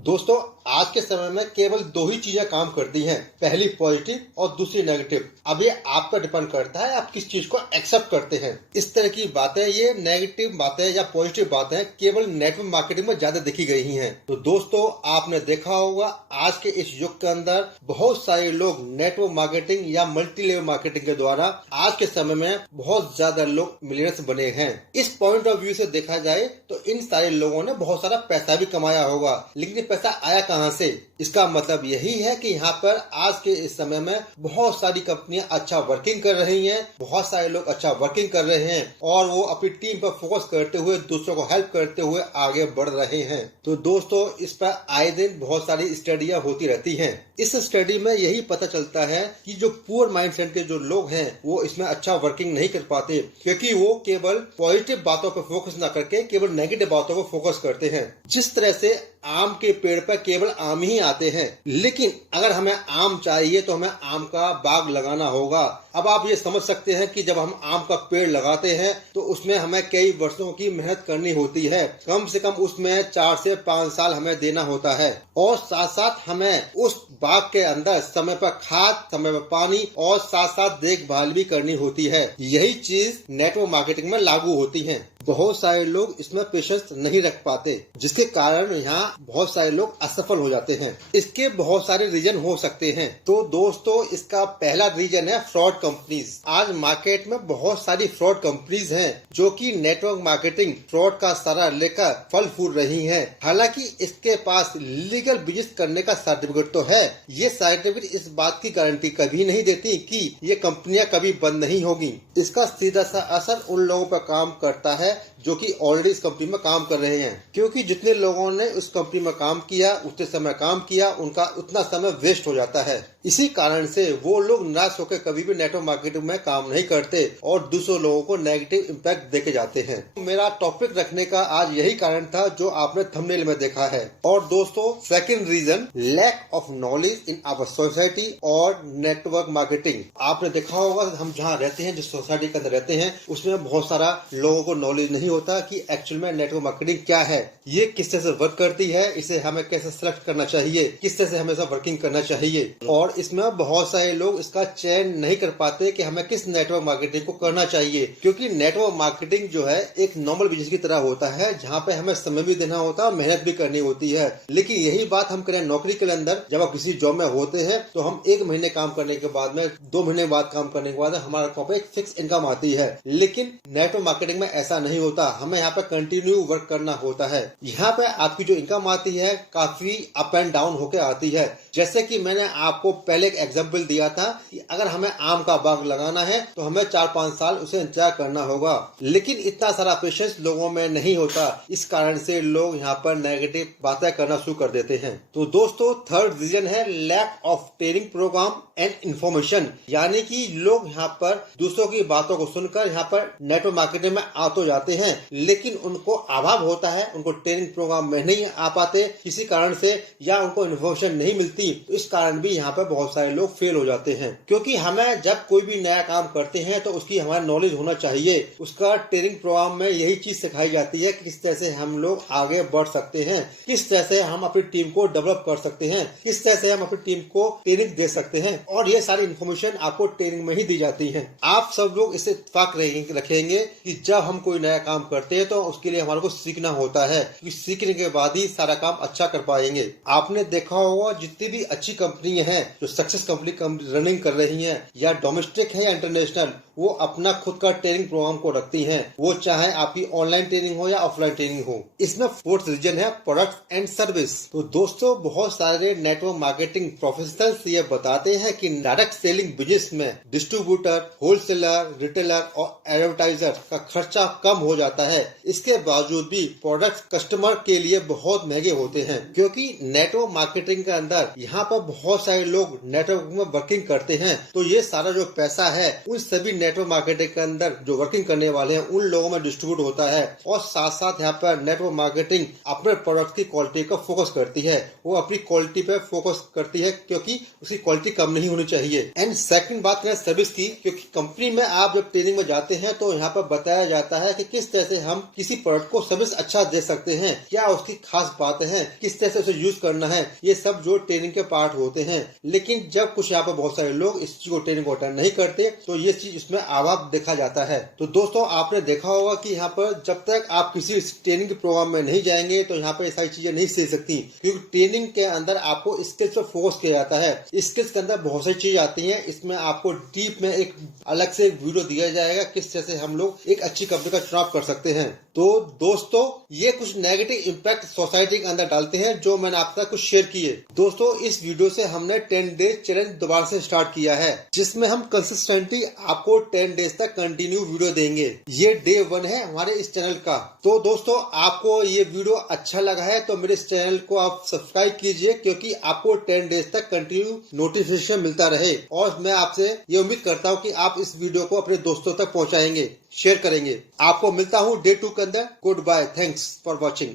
दोस्तों, आज के समय में केवल दो ही चीजें काम करती हैं, पहली पॉजिटिव और दूसरी नेगेटिव। अब ये आप पर डिपेंड करता है आप किस चीज को एक्सेप्ट करते हैं। इस तरह की बातें, ये नेगेटिव बातें या पॉजिटिव बातें केवल नेटवर्क मार्केटिंग में ज्यादा देखी गई हैं। तो दोस्तों, आपने देखा होगा आज के इस युग के अंदर बहुत सारे लोग नेटवर्क मार्केटिंग या मल्टी लेवल मार्केटिंग के द्वारा आज के समय में बहुत ज्यादा लोग मिलियनर्स बने हैं। इस पॉइंट ऑफ व्यू से देखा जाए तो इन सारे लोगों ने बहुत सारा पैसा भी कमाया होगा, लेकिन पैसा आया कहां से? इसका मतलब यही है कि यहाँ पर आज के इस समय में बहुत सारी कंपनियां अच्छा वर्किंग कर रही हैं, बहुत सारे लोग अच्छा वर्किंग कर रहे हैं और वो अपनी टीम पर फोकस करते हुए दूसरों को हेल्प करते हुए आगे बढ़ रहे हैं। तो दोस्तों, इस पर आए दिन बहुत सारी स्टडियां होती रहती हैं। इस स्टडी में यही पता चलता है कि जो पुअर माइंडसेट के जो लोग हैं वो इसमें अच्छा वर्किंग नहीं कर पाते, क्योंकि वो केवल पॉजिटिव बातों पर फोकस न करके केवल नेगेटिव बातों पर फोकस करते हैं। जिस तरह से आम के पेड़ पर केवल आम ही आते हैं, लेकिन अगर हमें आम चाहिए तो हमें आम का बाग लगाना होगा। अब आप ये समझ सकते हैं कि जब हम आम का पेड़ लगाते हैं तो उसमें हमें कई वर्षों की मेहनत करनी होती है, कम से कम उसमें 4 से 5 साल हमें देना होता है और साथ साथ हमें उस बाग के अंदर समय पर खाद, समय पर पानी और साथ साथ देखभाल भी करनी होती है। यही चीज नेटवर्क मार्केटिंग में लागू होती है। बहुत सारे लोग इसमें पेशेंस नहीं रख पाते, जिसके कारण यहाँ बहुत सारे लोग असफल हो जाते हैं। इसके बहुत सारे रीजन हो सकते हैं। तो दोस्तों, इसका पहला रीजन है फ्रॉड कंपनीज। आज मार्केट में बहुत सारी फ्रॉड कंपनीज हैं जो कि नेटवर्क मार्केटिंग फ्रॉड का सारा लेकर फल फूल रही हैं। हालांकि इसके पास लीगल बिजनेस करने का सर्टिफिकेट तो है, ये सर्टिफिकेट इस बात की गारंटी कभी नहीं देती कि ये कंपनियां कभी बंद नहीं होगी। इसका सीधा सा असर उन लोगों पर काम करता है जो कि ऑलरेडी इस कंपनी में काम कर रहे हैं, क्योंकि जितने लोगों ने उस कंपनी में काम किया, उतने समय काम किया, उनका उतना समय वेस्ट हो जाता है। इसी कारण से वो लोग निराश होकर कभी भी नेटवर्क मार्केटिंग में काम नहीं करते और दूसरों लोगों को नेगेटिव इम्पैक्ट देके जाते हैं। मेरा टॉपिक रखने का आज यही कारण था जो आपने थंबनेल में देखा है। और दोस्तों, second reason, lack of knowledge in our society और नेटवर्क मार्केटिंग। आपने देखा होगा हम जहाँ रहते हैं, जिस सोसाइटी के अंदर रहते हैं, उसमें बहुत सारा लोगों को नॉलेज नहीं होता कि एक्चुअल में नेटवर्क मार्केटिंग क्या है, ये किस तरह से वर्क करती है, इसे हमें कैसे सिलेक्ट करना चाहिए, किस तरह से हमेशा वर्किंग करना चाहिए। और इसमें बहुत सारे लोग इसका चयन नहीं कर पाते कि हमें किस नेटवर्क मार्केटिंग को करना चाहिए, क्योंकि नेटवर्क मार्केटिंग जो है एक नॉर्मल बिजनेस की तरह होता है, जहाँ पे हमें समय भी देना होता है, मेहनत भी करनी होती है। लेकिन यही बात हम करें नौकरी के अंदर, जब आप किसी जॉब में होते हैं तो हम 1 महीने काम करने के बाद में, 2 महीने बाद काम करने के बाद हमारे पास एक फिक्स इनकम आती है। लेकिन नेटवर्क मार्केटिंग में ऐसा नहीं होता, हमें यहाँ पे कंटिन्यू वर्क करना होता है। यहाँ पे आपकी जो इनकम आती है काफी अप एंड डाउन होके आती है। जैसे कि मैंने आपको पहले एक एग्जांपल दिया था कि अगर हमें आम का बाग लगाना है तो हमें 4-5 साल उसे इंतजार करना होगा, लेकिन इतना सारा पेशेंस लोगों में नहीं होता। इस कारण से लोग यहाँ पर नेगेटिव बातें करना शुरू कर देते हैं। तो दोस्तों, थर्ड रीजन है lack of training program and information, यानी कि लोग यहाँ पर दूसरों की बातों को सुनकर यहाँ पर नेटवर्क मार्केटिंग में आ तो जाते हैं, लेकिन उनको अभाव होता है, उनको ट्रेनिंग प्रोग्राम में नहीं आ पाते किसी कारण से, या उनको इन्फॉर्मेशन नहीं मिलती। तो इस कारण भी यहाँ पर बहुत सारे लोग फेल हो जाते हैं। क्योंकि हमें जब कोई भी नया काम करते हैं तो उसकी हमारा नॉलेज होना चाहिए। उसका ट्रेनिंग प्रोग्राम में यही चीज सिखाई जाती है कि किस तरह से हम लोग आगे बढ़ सकते हैं, किस तरह से हम अपनी टीम को डेवलप कर सकते हैं, किस तरह से हम अपनी टीम को ट्रेनिंग दे सकते हैं, और ये सारी इन्फॉर्मेशन आपको ट्रेनिंग में ही दी जाती है। आप सब लोग इसे इत्तेफाक रखेंगे कि जब हम कोई नया काम करते हैं तो उसके लिए हमारे को सीखना होता है, क्योंकि सीखने के बाद ही सारा काम अच्छा कर पाएंगे। आपने देखा होगा जितनी भी अच्छी कंपनियां हैं जो सक्सेस कंपनी रनिंग कर रही हैं, या डोमेस्टिक है या इंटरनेशनल, वो अपना खुद का ट्रेनिंग प्रोग्राम को रखती हैं, वो चाहे आपकी ऑनलाइन ट्रेनिंग हो या ऑफलाइन ट्रेनिंग हो। इसमें फोर्थ रीजन है प्रोडक्ट एंड सर्विस। तो दोस्तों, बहुत सारे नेटवर्क मार्केटिंग प्रोफेशनल्स ये बताते हैं कि डायरेक्ट सेलिंग बिजनेस में डिस्ट्रीब्यूटर, होलसेलर, रिटेलर और एडवर्टाइजर का खर्चा कम हो जाता है। इसके बावजूद भी प्रोडक्ट कस्टमर के लिए बहुत महंगे होते हैं, क्योंकि नेटवर्क मार्केटिंग के अंदर यहाँ पर बहुत सारे लोग नेटवर्क में वर्किंग करते हैं। तो ये सारा जो पैसा है उन सभी नेटवर्क मार्केटिंग के अंदर जो वर्किंग करने वाले हैं उन लोगों में डिस्ट्रीब्यूट होता है। और साथ साथ यहाँ पर नेटवर्क मार्केटिंग अपने प्रोडक्ट की क्वालिटी का फोकस करती है, वो अपनी क्वालिटी पे फोकस करती है, क्योंकि उसकी क्वालिटी कम नहीं होनी चाहिए। एंड सेकंड बात है सर्विस की, क्योंकि कंपनी में आप जब ट्रेनिंग में जाते हैं तो यहाँ पर बताया जाता है कि किस तरह तरह से हम किसी प्रोडक्ट को सर्विस अच्छा दे सकते हैं, क्या उसकी खास बातें हैं, किस तरह से उसे यूज करना है, ये सब जो ट्रेनिंग के पार्ट होते हैं। लेकिन जब कुछ यहाँ पर बहुत सारे लोग इस चीज को ट्रेनिंग को अटेंड नहीं करते तो ये चीज इसमें अभाव देखा जाता है। तो दोस्तों आपने देखा होगा कि यहाँ पर जब तक आप किसी ट्रेनिंग प्रोग्राम में नहीं जाएंगे तो यहाँ पर ये सारी चीजें नहीं सीख सकती, क्योंकि ट्रेनिंग के अंदर आपको स्किल्स पर फोकस किया जाता है। स्किल्स के अंदर बहुत सारी चीज आती है, इसमें आपको डीप में एक अलग से एक वीडियो दिया जाएगा किस तरह से हम लोग एक अच्छी कंपनी का चुनाव कर सकते हैं। तो दोस्तों ये कुछ नेगेटिव इम्पैक्ट सोसाइटी के अंदर डालते हैं जो मैंने आपके साथ कुछ शेयर किए। दोस्तों इस वीडियो से हमने 10 डेज चैलेंज दोबारा से स्टार्ट किया है, जिसमें हम कंसिस्टेंटली आपको 10 डेज तक कंटिन्यू वीडियो देंगे। ये डे 1 है हमारे इस चैनल का। तो दोस्तों आपको ये वीडियो अच्छा लगा है तो मेरे इस चैनल को आप सब्सक्राइब कीजिए, क्योंकि आपको 10 डेज तक कंटिन्यू नोटिफिकेशन मिलता रहे। और मैं आपसे ये उम्मीद करता हूँ कि आप इस वीडियो को अपने दोस्तों तक पहुँचाएंगे, शेयर करेंगे। आपको मिलता हूँ डे 2 के अंदर। Good bye, thanks for watching.